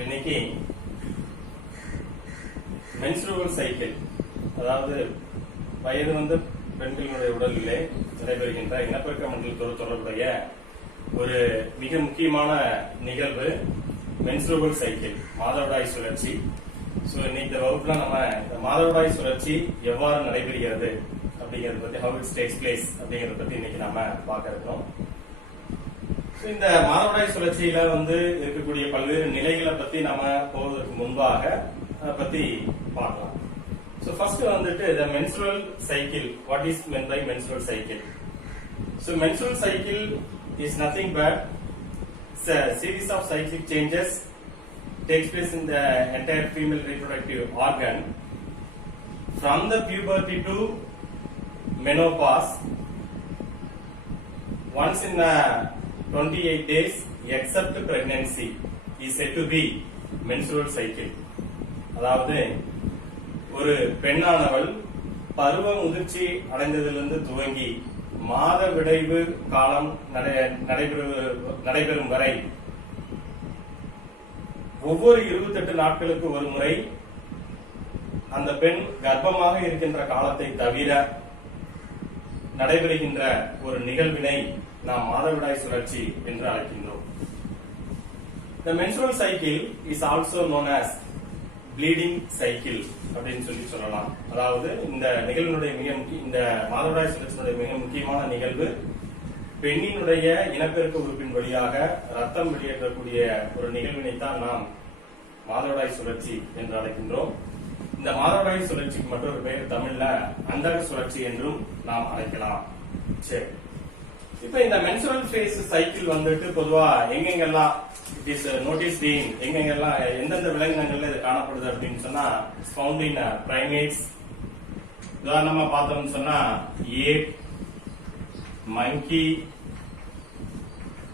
இன்னைக்கு menstrual cycle, அதாவது வயது வந்த பெண்களுடைய உடலிலே நடைபெறுகின்ற இனப்பெருக்க மண்டலத்தோடு தொடர்புடைய ஒரு மிக முக்கியமான நிகழ்வு மென்ஸ்ட்ருவல் சைக்கிள், மாதவிடாய் சுழற்சி. இன்னைக்கு இந்த வகுப்புல நம்ம இந்த மாதவிடாய் சுழற்சி எவ்வாறு நடைபெறுகிறது அப்படிங்கறத பத்தி, how it takes place அப்படிங்கறத பத்தி இன்னைக்கு நாம பார்க்க இருக்கோம். இந்த மாதவிடாய் சுழற்சியில இருக்கக்கூடிய பல்வேறு நிலைகளை பத்தி நாம போவதற்கு முன்பாக அதை பத்தி பார்க்கலாம். First the menstrual cycle. What is meant by menstrual cycle? Menstrual cycle is nothing but it's a series of cyclic changes takes place in the entire female reproductive organ from the puberty to menopause. Once in 28 days, except pregnancy, is said to be menstrual cycle. அதாவது ஒரு பெண்ணானவள் பருவ முதிர்ச்சி அடைந்ததிலிருந்து துவங்கி மாத விடைவு காலம் நடைபெறும் வரை ஒவ்வொரு 28 நாட்களுக்கு ஒரு முறை அந்த பெண் கர்ப்பமாக இருக்கின்ற காலத்தை தவிர நடைபெறுகின்ற ஒரு நிகழ்வினை நாம் மாதவிடாய் சுழற்சி என்று அழைக்கின்றோம். The menstrual cycle is also known as bleeding cycle அப்படின்னு சொல்லலாம். அதாவது இந்த நிகழ்வினுடைய இந்த மாதவிடாய் சுழற்சியினுடைய மிக முக்கியமான நிகழ்வு பெண்ணினுடைய இனப்பெருக்க உறுப்பின் வழியாக ரத்தம் வெளியேற்றக்கூடிய ஒரு நிகழ்வினைத்தான் நாம் மாதவிடாய் சுழற்சி என்று அழைக்கின்றோம். இந்த மாதவிடாய் சுழற்சிக்கு மற்றொரு பெயர் தமிழ்ல அண்டக சுழற்சி என்றும் நாம் அழைக்கலாம். சரி, இப்ப இந்த மென்சுரல் ஃபேஸ் சைக்கிள் பொதுவா எங்கெங்கெல்லாம் இட் இஸ் நோட்டீஸ்ட் இன், எங்கெங்கெல்லாம் எந்தெந்த விலங்கினங்கள்ல இது காணப்படுது அப்படின்னு சொன்னா ஃபவுண்ட் இன் பிரைமேட்ஸ். உதாரணமா பார்த்தோம்னு சொன்னா ஏப், மங்கி,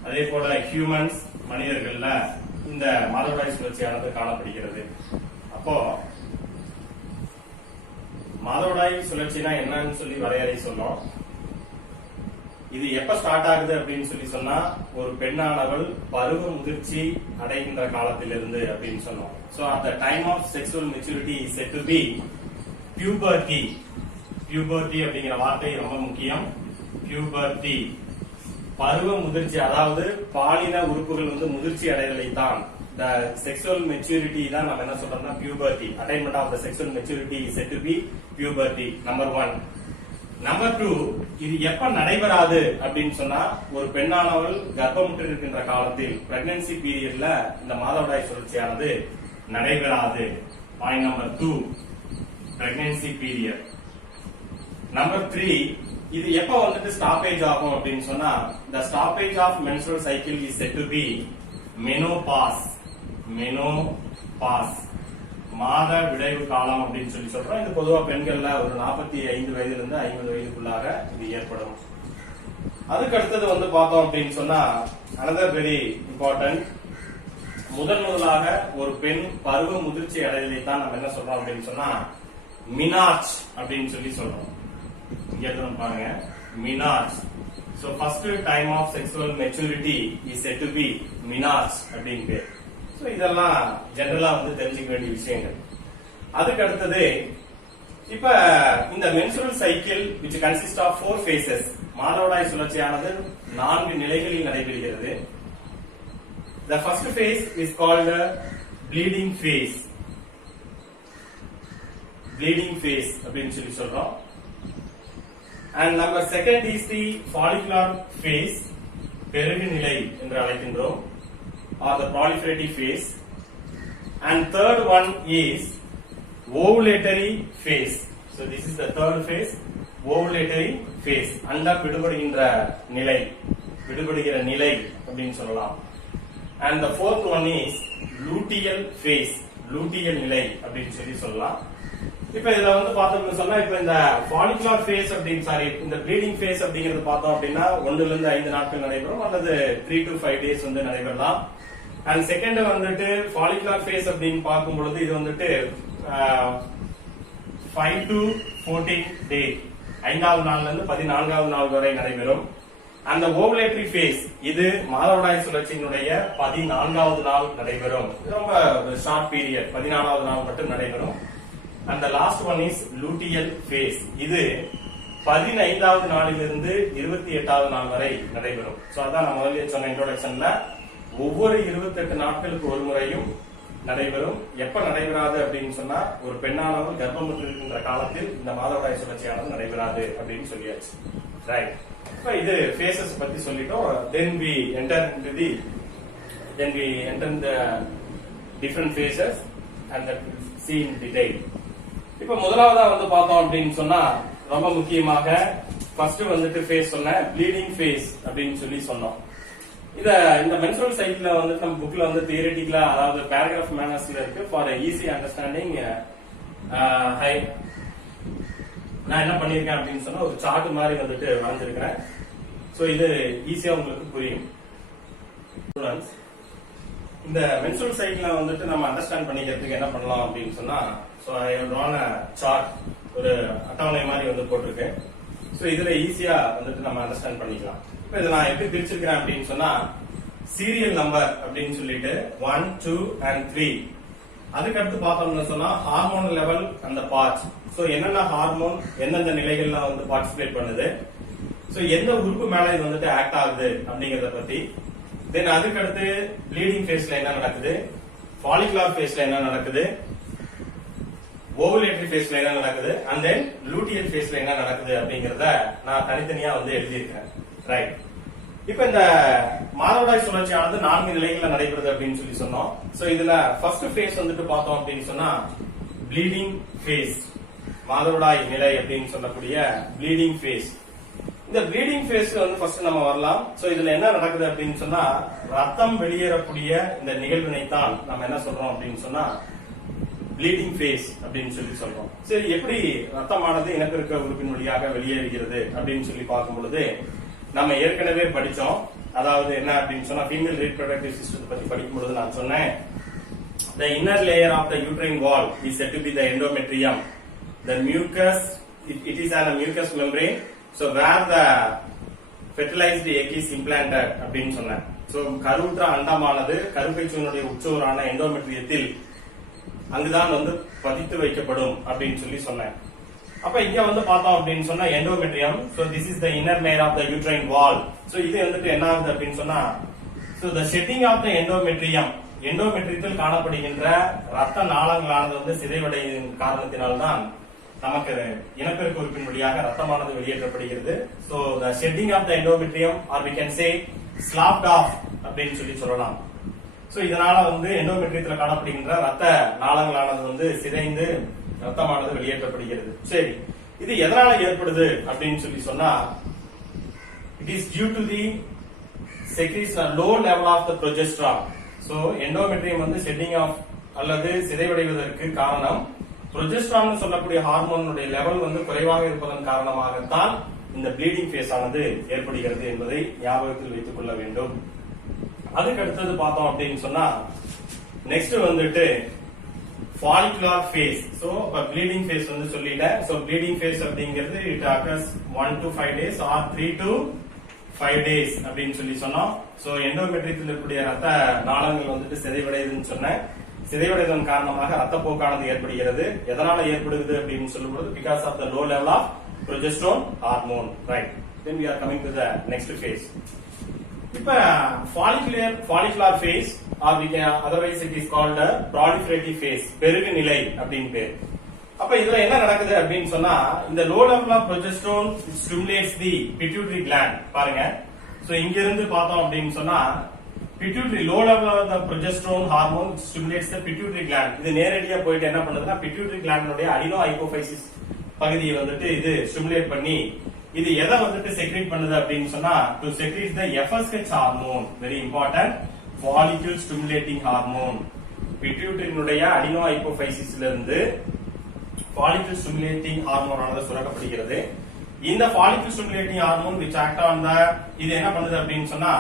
அதே போல ஹியூமன்ஸ், மனிதர்கள்ல இந்த மாதவிடாய் சுழற்சியானது காணப்படுகிறது. அப்போ மாதவிடாய் சுழற்சினா என்னன்னு சொல்லி வரையறை சொன்னோம். இது எப்ப ஸ்டார்ட் ஆகுது அப்படின்னு சொன்னா ஒரு பெண்ணானவள் பருவ முதிர்ச்சி அடைகின்ற காலத்திலிருந்து அப்படின்னு சொன்னோம். So at the time of sexual maturity is said to be puberty. Puberty அப்படிங்கிற வார்த்தை ரொம்ப முக்கியம். Puberty பருவ முதிர்ச்சி, அதாவது பாலின உறுப்புகள் முதிர்ச்சி அடைதலை தான் the sexual maturity தான் நம்ம என்ன சொல்றோம்னா puberty. Attainment of the sexual maturity is said to be puberty. Number 1. Number 2, இது எப்ப நடைபெறாது அப்படின்னு சொன்னா ஒரு பெண்ணானவள் கர்ப்பமுற்று இருக்கின்ற காலத்தில் பிரெக்னன்சி பீரியட்ல இந்த மாதவிடாய் சுழற்சியானது நடைபெறாது. Point number 2, pregnancy period. Number 3, இது எப்ப ஸ்டாப்பேஜ் ஆகும் அப்படின்னு சொன்னா the stoppage of menstrual cycle is said to be menopause. menopause மாத விடைவு காலம் அப்படின்னு சொல்றோம். இது பொதுவா பெண்கள்ல ஒரு 45 வயதிலிருந்து 50 வயதுக்குள்ளாக இது ஏற்படும். அதுக்கு அடுத்தது பார்த்தோம் அப்படின்னு சொன்னா another very important, முதலாக ஒரு பெண் பருவ முதிர்ச்சி அடைதலை தான் நம்ம என்ன சொல்றோம் அப்படின்னு சொன்னா மினார்ச் அப்படின்னு சொல்றோம். இங்க எடுத்து பாருங்க, மினார்ச். So first time of sexual maturity is said to be மினார்ச் அப்படின்னு. இதெல்லாம் ஜெனரலா தெரிஞ்சுக்க வேண்டிய விஷயங்கள். அதுக்கு அடுத்தது இப்ப இந்த menstrual cycle which consists of 4 phases, மாதவிடாய் சுழற்சியானது 4 நிலைகளில் நடைபெறுகிறது. The first phase is called bleeding phase. bleeding phase அப்படின்னு சொல்றோம். And number 2 is the follicular phase, பெருகு நிலை என்று அழைக்கின்றோம், or the proliferative phase. And third one is ovulatory phase. So this is the third phase, ovulatory phase. அண்டம் விடுபடுகின்ற நிலை, விடுபடுகிற நிலை அப்படின்னு சொல்லலாம். And the fourth one is luteal phase, luteal நிலை அப்படின்னு சொல்லலாம். இப்ப இதுல பார்த்தோம்னு சொன்னா இப்ப இந்த follicular phase அப்படின்னு இந்த bleeding phase அப்படிங்கறது பார்த்தோம் அப்படின்னா 1 to 5 நாட்கள் நடைபெறும், அல்லது 3 to 5 days நடைபெறலாம். அண்ட் செகண்ட் follicular phase அப்படின்னு பார்க்கும் பொழுது இது 5 to 14 days, 5வது நாள்ல இருந்து 14வது நாள் வரை நடைபெறும். அந்த ஓவுலேட்டரி ஃபேஸ் இது மாதவிடாய் சுழற்சியினுடைய 14வது நாள் நடைபெறும். ரொம்ப ஷார்ட் பீரியட், 14வது நாள் மட்டும் நடைபெறும். அந்த last one is luteal face. இது 15வது நாளிலிருந்து 28வது நாள் வரை நடைபெறும். சோ அதான் நான் முதல்ல சொன்ன இன்ட்ரோடக்ஷன்ல ஒவ்வொரு 28 நாட்களுக்கு ஒரு முறையும் நடைபெறும். எப்ப நடைபெறாது அப்படின்னு சொன்னா ஒரு பெண்ணானவர் கர்ப்பமுற்று இருக்கின்ற காலத்தில் இந்த மாதவிடாய் சுழற்சியானது நடைபெறாது அப்படின்னு சொல்லியாச்சு. ரைட். இப்ப இது ஃபேசஸ் பத்தி சொல்லிட்டோம். then we enter the different phases and that see in detail. இப்ப முதலாவதா பார்த்தோம் அப்படின்னு சொன்னா ரொம்ப முக்கியமாக ஃபர்ஸ்ட் ஃபேஸ் சொன்ன ப்ளீடிங் ஃபேஸ் அப்படின்னு சொல்லி சொன்னோம். இந்த மென்சுரல் சைக்கிள்ல நம்ம புக்ல தியரிட்டிக்கலா அதாவது பேராகிராஃப் மேனர்ஸ்ல இருக்கு ஃபார் ஈஸி அண்டர்ஸ்டாண்டிங். நான் என்ன பண்ணிருக்கேன் அப்படின்னு சொன்னா ஒரு சார்ட் மாதிரி வரைஞ்சிருக்கிறேன். சோ இது ஈஸியா உங்களுக்கு புரியும். ஸ்டூடண்ட்ஸ், இந்த மென்சுரல் சைக்கிள்ல நம்ம அண்டர்ஸ்டாண்ட் பண்ணிக்கிறதுக்கு என்ன பண்ணலாம் அப்படின்னு சொன்னா so I have drawn a chart, ஒரு அட்டவணை மாதிரி போட்டிருக்கேன். சோ இதுல ஈஸியா நம்ம அண்டர்ஸ்டாண்ட் பண்ணிக்கலாம். இப்ப இதை நான் எப்படி பிரிச்சிருக்கிறேன் அப்படின்னு சொன்னா சீரியல் நம்பர் அப்படின்னு சொல்லிட்டு 1, 2 and 3. அதுக்கடுத்து பார்த்தோம்னு சொன்னா ஹார்மோன் லெவல் அந்த பார்ட்ஸ். சோ என்னென்ன ஹார்மோன் எந்தெந்த நிலைகள்ல பார்ட்டிசிபேட் பண்ணுது, சோ எந்த உறுப்பு மேல இது ஆக்ட் ஆகுது அப்படிங்கறத பத்தி. தென் அதுக்கடுத்து ப்ளீடிங் ஃபேஸ்ல என்ன நடக்குது, ஃபாலிகுலர் ஃபேஸ்ல என்ன நடக்குது, ஓவுலேட்டரி ஃபேஸ்ல என்ன நடக்குது, அண்ட் தென் லூட்டியல் ஃபேஸ்ல என்ன நடக்குது அப்படிங்கறத நான் தனித்தனியா எழுதியிருக்கேன். ரைட். இப்ப இந்த மாதவிடாய் சுழற்சியானது 4 நிலைகள்ல நடைபெறுது அப்படின்னு சொல்லி சொன்னோம். சோ இதுல ஃபர்ஸ்ட் ஃபேஸ் பார்த்தோம் அப்படின்னு சொன்னா ப்ளீடிங் ஃபேஸ், மாதவிடாய் நிலை அப்படின்னு சொல்லக்கூடிய ப்ளீடிங் ஃபேஸ். இந்த ப்ளீடிங் ஃபேஸ் ஃபர்ஸ்ட் நம்ம வரலாம். சோ இதுல என்ன நடக்குது அப்படின்னு சொன்னா ரத்தம் வெளியேறக்கூடிய இந்த நிகழ்வினை தான் நம்ம என்ன சொல்றோம் அப்படின்னு சொன்னா ப்ளீடிங் ஃபேஸ் அப்படின்னு சொல்லி சொல்றோம். சரி, எப்படி ரத்தமானது இனப்பெருக்க உறுப்பின் வழியாக வெளியேறுகிறது அப்படின்னு சொல்லி பார்க்கும் பொழுது நம்ம ஏற்கனவே படிச்சோம். அதாவது என்ன அப்படின்னு சொன்னா ஃபீமேல் ரீப்ரொடக்டிவ் சிஸ்டத்தை பத்தி படிக்கும்போது நான் சொன்னேன், the inner layer of the uterine wall is said to be the endometrium. The mucus, it is a mucous membrane, so where the fertilized egg is implanted அப்படின்னு சொன்னேன். சோ கருவுற்ற அண்டமானது கருப்பைச்சுவனுடைய உட்சுவரான எண்டோமெட்ரியத்தில் அங்குதான் பதித்து வைக்கப்படும் அப்படின்னு சொல்லி சொன்னேன். அப்ப இங்க பார்த்தோம் அப்படின்னு சொன்னா endometrium. So this is the inner layer of the uterine wall. So இது என்ன ஆகுது அப்படின்னு சொன்னா so the shedding of the endometrium, எண்டோமெட்ரியத்தில் காணப்படுகின்ற ரத்த நாளங்களானது சிதைவடையின் காரணத்தினால்தான் நமக்கு இனப்பெருக்க உறுப்பின் வழியாக ரத்தமானது வெளியேற்றப்படுகிறது. So the shedding of the endometrium or we can say sloughed off அப்படின்னு சொல்லி சொல்லலாம். சோ இதனால எண்டோமெட்ரியத்தில் காணப்படுகின்ற ரத்த நாளங்களானது சிதைந்து ரத்தமானது வெளியேற்றப்படுகிறது. சரி, இது எதனால ஏற்படுது அப்படின்னு சொல்லி சொன்னா it is due to the secretion low level of the progesterone. So endometrium shedding off அல்லது சிதைவடைவதற்கு காரணம் ப்ரொஜெஸ்ட்ரான் சொல்லக்கூடிய ஹார்மோனுடைய லெவல் குறைவாக இருப்பதன் காரணமாகத்தான் இந்த ப்ளீடிங் ஃபேஸ் ஆனது ஏற்படுகிறது என்பதை ஞாபகத்தில் வைத்துக் கொள்ள வேண்டும். அதுக்கு அடுத்தது பார்த்தோம் அப்படின்னு சொன்னா next follicular phase. So bleeding phase சொல்லிட்டேன். சோ ப்ளீடிங் ஃபேஸ் அப்படிங்கிறது it occurs 1 to 5 days or 3 to 5 days அப்படின்னு சொல்லி சொன்னோம். சோ எண்டோமெட்ரியத்தில் இருக்கக்கூடிய ரத்த நாளங்கள் சிதைவடையுதுன்னு சொன்னேன். சிதைவடைவதன் காரணமாக ரத்தப்போக்கானது ஏற்படுகிறது. எதனால ஏற்படுகிறது அப்படின்னு சொல்லும்போது because of the low level of progesterone hormone. Right. Then we are coming to the next phase. இப்ப follicular phase or we can otherwise it is called a proliferative phase, பெருகு நிலை அப்படின்னு பேர். அப்ப இதுல என்ன நடக்குது அப்படின்னு சொன்னா இந்த low level of progesterone stimulates the pituitary gland. பாருங்க, சோ இங்க இருந்து பார்த்தோம் அப்படின்னு சொன்னா pituitary low level of the progesterone hormone stimulates the pituitary gland. இது நேரடியா போயிட்டு என்ன பண்ணுதுன்னா pituitary gland உடைய adeno hypophysis பகுதியை இது ஸ்டிமுலேட் பண்ணி இது எதை செக்ரீட் பண்ணுது அப்படின்னு சொன்னா to secrete the FSH hormone, very important, follicle stimulating hormone. பிட்யூட்டரியினுடைய அடினோ ஹைப்போபைசிஸ்ல இருந்து ஃபாலிக்யூல் ஸ்டிமுலேட்டிங் ஹார்மோன் ஆனது சுரக்கப்படுகிறது. இந்த follicle stimulating hormone which act on the இது என்ன பண்ணுது அப்படின்னு சொன்னா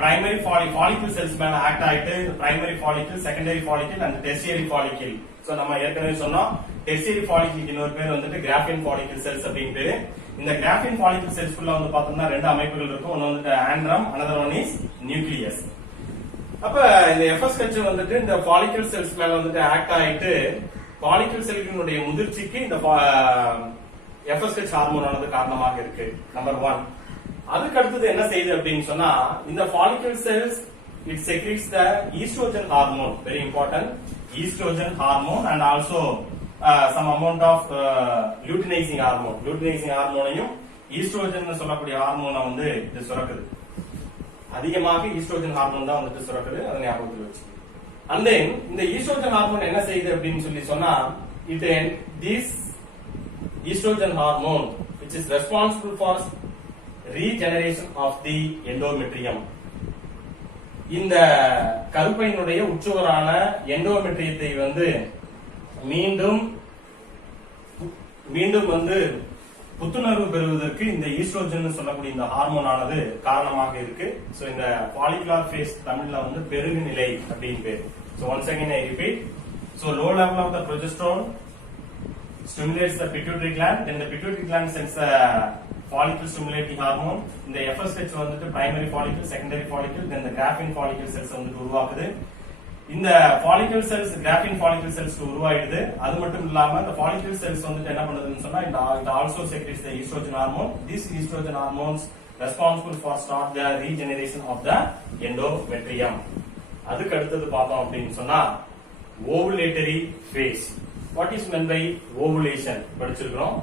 பிரைமரி ஃபாலிக்யூல் செல்ஸ் மேல ஆக்ட் ஆயிட்டு primary follicle, secondary follicle and tertiary follicle. So நம்ம ஏற்கனவே சொன்னோம் டெர்சியரி ஃபாலிக்யூல் இன்னொரு பேர் கிராஃபின் ஃபாலிக்யூல் செல்ஸ் அப்படின்னு பேரு. இந்த கிராஃபின் ஃபாலிகல் செல்ஸ்குள்ள வந்து பார்த்தோம்னா ரெண்டு அமைப்புகள் இருக்கும். ஒன்னு வந்துட்டு ஆண்ட்ரம், another one is நியூக்ளியஸ். அப்ப இந்த FSH வந்துட்டு இந்த ஃபாலிகல் செல்ஸ் மேல வந்துட்டு ஆக்ட் ஆயிட்டு ஃபாலிகல் செல்களினுடைய முதிர்ச்சிக்கு இந்த FSH ஹார்மோன் ஆனது காரணமாக இருக்கு. நம்பர் 1. அதுக்கு அடுத்தது என்ன செய்யுது அப்படின்னு சொன்னா இந்த follicle cells it secretes the estrogen hormone, very important, estrogen hormone, and also some amount of luteinizing hormone. Luteinizing hormoneையும் ஈஸ்ட்ரோஜன் சொல்லக்கூடிய ஹார்மோனை வந்து இது சுரக்குது. அதிகமாக ஈஸ்ட்ரோஜன் ஹார்மோன் தான் வந்துட்டு சுரக்குது, அதை ஞாபகத்தில் வச்சு. And then இந்த ஈஸ்ட்ரோஜன் ஹார்மோன் என்ன செய்யுது அப்படின்னு சொல்லி சொன்னா this estrogen hormone which is responsible for regeneration of the endometrium. இந்த கருப்பையினுடைய உட்சுவரான எண்டோமெட்ரியத்தை வந்து மீண்டும் வந்து புத்துணர்வு பெறுவதற்கு இந்த ஈஸ்ட்ரோஜன் சொல்லக்கூடிய இந்த ஹார்மோன் ஆனது காரணமாக இருக்கு. சோ இந்த ஃபாலிகுலர் ஃபேஸ் தமிழ்ல வந்து பெருகு நிலை அப்படின்னு பேரு. So once again I repeat, so low level of the progesterone stimulates the pituitary gland, then the pituitary gland sends the follicle stimulating hormone. இந்த FSH வந்துட்டு primary follicle, secondary follicle, then the graphene follicle cells வந்து உருவாக்குது. இந்த follicle cells graphene follicle cells உருவாயிடுது. அது மட்டும் இல்லாம இந்த follicle cells வந்துட்டு என்ன பண்ணுதுன்னு சொன்னா it also secretes the estrogen hormone. These estrogen hormones responsible for start the regeneration of the endometrium. அதுக்கு அடுத்தது பார்த்தோம் அப்படின்னு சொன்னா ovulatory phase. What is meant by ovulation? படிச்சிருக்கிறோம்.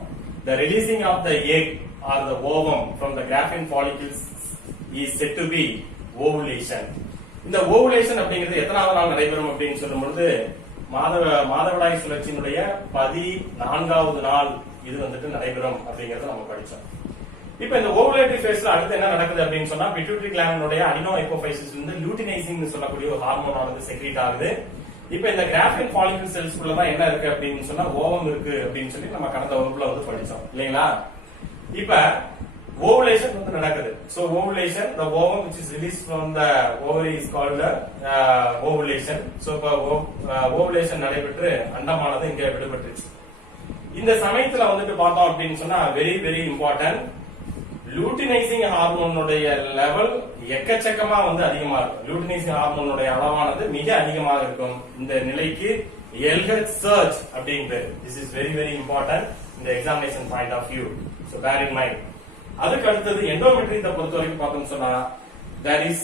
The releasing of the egg or the ovum from the graphene follicles is said to be ovulation. இந்த ovulation அப்படிங்கிறது எத்தனாவது நாள் நடைபெறும் அப்படின்னு சொல்லும்போது மாதவிடாய் சுழற்சியினுடைய 14வது நாள் இது வந்துட்டு நடைபெறும் அப்படிங்கறத நம்ம படிச்சோம். இப்ப இந்த ஓவுலேட்டரி ஃபேஸ்ல அடுத்து என்ன நடக்குது அப்படின்னு சொன்னா பிட்யூட்டரி கிளாண்டினுடைய அடினோ ஹைப்போஃபைசிஸ்ல இருந்து லூட்டினைசிங் சொல்லக்கூடிய ஒரு ஹார்மோன் ஆனது செக்ரீட் ஆகுது. இப்ப இந்த கிராஃபின் ஃபாலிகல் செல்ஸ்குள்ள தான் என்ன இருக்கு அப்படின்னு சொன்னா ஓவம் இருக்கு அப்படின்னு சொல்லி நம்ம கடந்த வகுப்புல வந்து படிச்சோம் இல்லைங்களா. இப்ப ovulation வந்து நடக்குது. So ovulation, the ovum which is released from the ovary is called the ovulation. So ovulation நடைபெற்று அண்டமானது இங்க விடுபட்டுச்சு. இந்த சமயத்துல வந்துட்டு பார்த்தோம் அப்படின்னு சொன்னா வெரி வெரி இம்பார்ட்டன்ட், லூட்டினைசிங் ஹார்மோனுடைய லெவல் எக்கச்சக்கமா வந்து அதிகமா இருக்கும். லூட்டினைசிங் ஹார்மோனுடைய அளவானது மிக அதிகமாக இருக்கும். இந்த நிலைக்கு LH surge அப்படின்றது. This is very very important in the examination point of view. So bear in mind. அதுக்கு அடுத்தது எண்டோமெட்ரியத்தை பொறுத்த வரைக்கும் பார்த்தோம்னு சொன்னா there is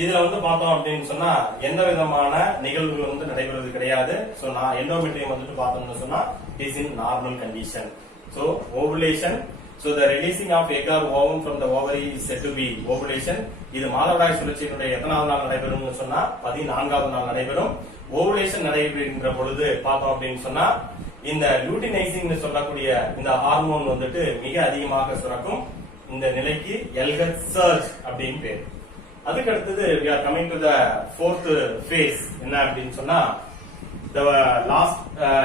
இதுல வந்து பார்த்தோம் அப்படின்னு சொன்னா எந்த விதமான நிகழ்வுகள் வந்து நடைபெறுவது கிடையாது. சோ நான் எண்டோமெட்ரியம் வந்துட்டு பார்த்தோம்னு சொன்னா is in normal condition. So ovulation, so the releasing of egg or ovum from the ovary is said to be ovulation. இது மாதவிடாய் சுழற்சியினுடைய எத்தனாவது நாள் நடைபெறும்னு சொன்னா 14வது நாள் நடைபெறும். ஓவுலேஷன் நடைபெறுகின்ற பொழுது பார்த்தோம் அப்படின்னு சொன்னா இந்த லூட்டினைசிங் சொல்லக்கூடிய இந்த ஹார்மோன் வந்துட்டு மிக அதிகமாக சுரக்கும். இந்த நிலைக்கு LH surge அப்படின்னு பேர். அதுக்கு அடுத்தது we are coming to the fourth phase. என்ன அப்படின்னு சொன்னா the last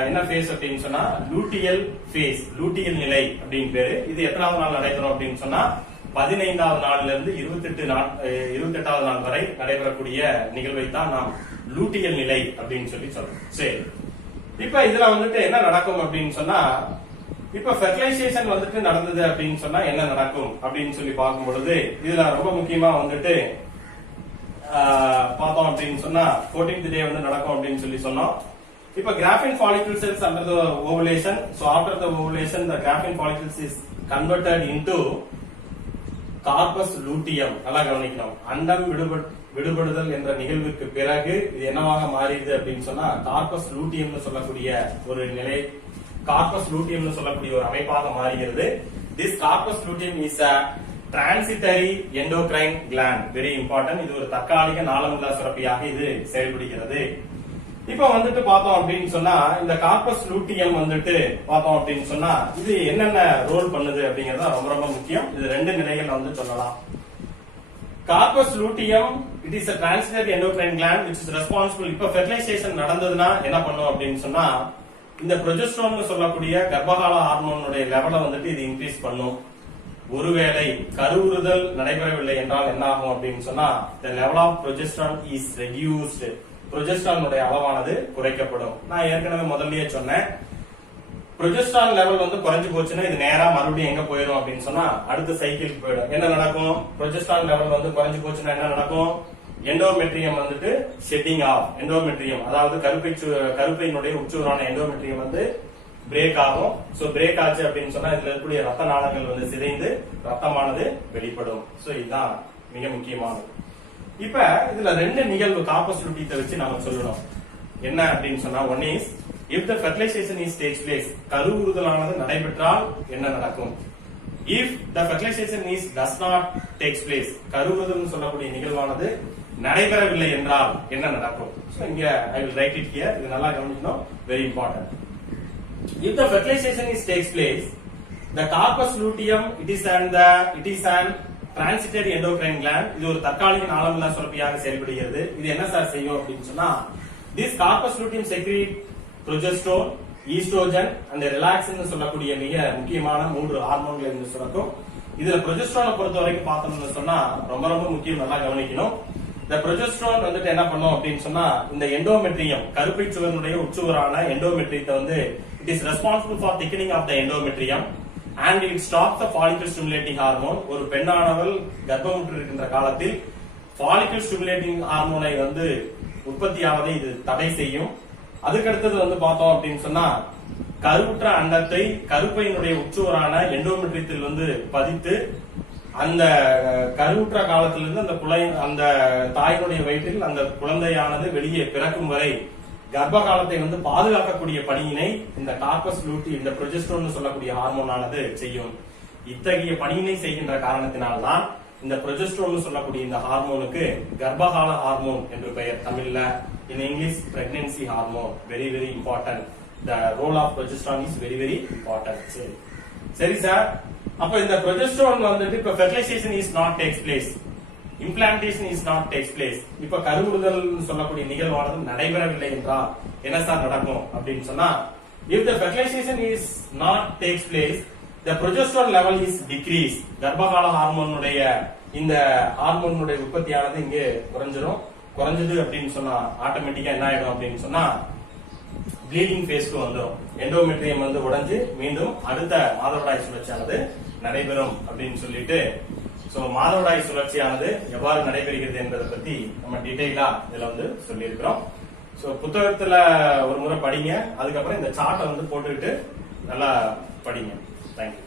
என்ன phase அப்படின்னு சொன்னா luteal phase, luteal நிலை அப்படின்னு பேரு. இது எத்தனாவது நாள் நடைபெறும் அப்படின்னு சொன்னா 15வது நாள்ல இருந்து 28வது நாள் வரை நடைபெறக்கூடிய நிகழ்வை தான் நாம் லூட்டியல் நிலை அப்படின்னு சொல்லி சொல்றோம். சரி, இப்ப இதுல வந்துட்டு என்ன நடக்கும் அப்படின்னு சொன்னா இப்ப ஃபெர்டிலைசேஷன் வந்துட்டு நடந்தது அப்படின்னு சொன்னா என்ன நடக்கும் அப்படின்னு சொல்லி பார்க்கும் பொழுது இதுல ரொம்ப முக்கியமா வந்துட்டு பார்த்தோம் அப்படின்னு சொன்னா 14th டே வந்து நடக்கும் அப்படின்னு சொல்லி சொன்னோம். இப்ப Graafian follicle cells under the ovulation, so after the ovulation the Graafian follicles is converted into corpus luteum. நல்லா கவனிக்கணும், அண்டம் விடுபடுதல் என்ற நிகழ்வுக்கு பிறகு இது என்னவாக மாறிடுது அப்படின்னு சொன்னா கார்பஸ் லூட்டியம்னு சொல்லக்கூடிய ஒரு நிலை, கார்பஸ் லூட்டியம்னு சொல்லக்கூடிய ஒரு அமைப்பாக மாறுகிறது. This corpus luteum is a transitory endocrine gland, very important. இது ஒரு தற்காலிக நாளமில்லா சுரப்பியாக இது செயல்படுகிறது. இப்ப வந்துட்டு பார்த்தோம் அப்படின்னு சொன்னா இந்த கார்பஸ் லூட்டியம் வந்துட்டு பார்த்தோம் அப்படின்னு சொன்னா இது என்னென்ன ரோல் பண்ணுது அப்படிங்கறது ரொம்ப ரொம்ப முக்கியம். இது ரெண்டு நிலைகள் வந்து சொல்லலாம். Corpus luteum it is a transitory endocrine gland which is responsible. இப்ப ஃபெர்டிலைசேஷன் நடந்ததுன்னா என்ன பண்ணும் அப்படின்னு சொன்னா இந்த ப்ரொஜெஸ்டரோன் சொல்லக்கூடிய கர்ப்பகால ஹார்மோனுடைய லெவலை வந்துட்டு இது இன்க்ரீஸ் பண்ணும். ஒருவேளை கருவுறுதல் நடைபெறவில்லை என்றால் என்ன ஆகும் அப்படின்னு சொன்னா the level of progesterone is reduced. புரோஜெஸ்டரானுடைய அளவானது குறைக்கப்படும். நான் ஏற்கனவே முதல்லயே சொன்னேன், ப்ரொஜெஸ்ட்ரான் லெவல் வந்து குறைஞ்சு போச்சுன்னா இது நேரா மறுபடியும் எங்க போயிடும் அப்படின்னு சொன்னா அடுத்த சைக்கிளுக்கு போயிடும். என்ன நடக்கும்? ப்ரொஜெஸ்ட்ரான் லெவல் வந்து குறைஞ்சு போச்சுன்னா என்ன நடக்கும்? எண்டோமெட்ரியம் வந்துட்டு ஷெட்டிங் ஆஃப். எண்டோமெட்ரியம் அதாவது கருப்பையினுடைய உட்சுவரான எண்டோமெட்ரியம் வந்து பிரேக் ஆகும். சோ பிரேக் ஆச்சு அப்படின்னு சொன்னா இதுல இருக்கக்கூடிய ரத்த நாளங்கள் வந்து சிதைந்து ரத்தமானது வெளிப்படும். சோ இதுதான் மிக முக்கியமானது. இப்ப இதுல ரெண்டு நிகழ்வு கார்பஸ் லூட்டியத்தை வச்சு நாம சொல்லணும். என்ன அப்படின்னு சொன்னா, one is if the fertilisation is takes place, கருவுறுதலானது நடைபெற்றால் என்ன நடக்கும்? If the fertilisation is does not takes place, கருவுறுதல் சொல்லக்கூடிய நிகழ்வானது நடைபெறவில்லை என்றால் என்ன நடக்கும்? இங்க I will write it here. இது நல்லா கவனிக்கணும், very important. If the fertilization takes place, the corpus luteum it is an transitory endocrine gland. இது ஒரு தற்காலிக நாளமில்லா சுரப்பியாக செயல்படுகிறது. இது என்ன சார் செய்யும் அப்படின்னு சொன்னா, this corpus luteum secrete progesterone, estrogen and relaxin சொல்லக்கூடிய மிக முக்கியமான 3 ஹார்மோன்களை இந்த சுரக்கும். இதுல progesterone பொறுத்த வரைக்கும் பார்த்தோம்னு சொன்னா ரொம்ப ரொம்ப முக்கியம், நல்லா கவனிக்கணும். இந்த progesterone வந்துட்டு என்ன பண்ணும் அப்படின்னு சொன்னா, இந்த எண்டோமெட்ரியம் கருப்பை சுவரினுடைய உட்சுவரான எண்டோமெட்ரியத்தை வந்து it is responsible for thickening of the endometrium and it stops the follicle stimulating hormone. ஒரு பெண்ணானவள் கர்ப்பமுற்று இருக்கின்ற காலத்தில் follicle stimulating ஹார்மோனை வந்து உற்பத்தியாவதை இது தடை செய்யும். அதுக்கடுத்தது வந்து பார்த்தோம் அப்படின்னு சொன்னா, கருவுற்ற அண்டத்தை கருப்பையினுடைய உட்சுவரான எண்டோமெட்ரியத்தில் வந்து பதித்து அந்த கருவுற்ற காலத்திலிருந்து அந்த தாயினுடைய வயிற்றில் அந்த குழந்தையானது வெளியே பிறக்கும் வரை கர்ப்ப காலத்தை வந்து பாதுகாக்கக்கூடிய பணியினை இந்த கார்பஸ் லூட்டி, இந்த ப்ரொஜெஸ்டரோன் சொல்லக்கூடிய ஹார்மோனானது செய்யும். இத்தகைய பணியினை செய்கின்ற காரணத்தினால்தான் இந்த ப்ரொஜெஸ்டரோன் சொல்லக்கூடிய இந்த ஹார்மோனுக்கு கர்ப்பகால ஹார்மோன் என்று பெயர். தமிழ்ல in English pregnancy hormone. Very very important. The role of progesterone is very very important. சரி சார், அப்ப இந்த progesterone வந்துட்டு இப்ப fertilization is not takes place, implantation is not takes place, இப்ப கருவுறுதல் சொல்லக்கூடிய நிகழ்வானது நடைபெறவில்லை என்றால் என்ன சார் நடக்கும் அப்படின்னு சொன்னா, if the fertilization is not takes place, the progesterone level is decreased. கர்ப்பகால ஹார்மோனுடைய இந்த ஹார்மோனுடைய உற்பத்தியானது இங்கே குறைஞ்சது அப்படின்னு சொன்னா ஆட்டோமேட்டிக்கா என்ன ஆயிடும் அப்படின்னு சொன்னா ப்ளீடிங் ஃபேஸ்க்கு வந்துடும். எண்டோமெட்ரியம் வந்து உடைஞ்சு மீண்டும் அடுத்த மாதவிடாய் சுழற்சியானது நடைபெறும் அப்படின்னு சொல்லிட்டு, சோ மாதவிடாய் சுழற்சியானது எவ்வாறு நடைபெறுகிறது என்பதை பத்தி நம்ம டீடைலா இதுல வந்து சொல்லியிருக்கிறோம். சோ புத்தகத்துல ஒரு முறை படிங்க, அதுக்கப்புறம் இந்த சார்ட்டை வந்து போட்டுக்கிட்டு நல்லா படிங்க. தேங்க்யூ.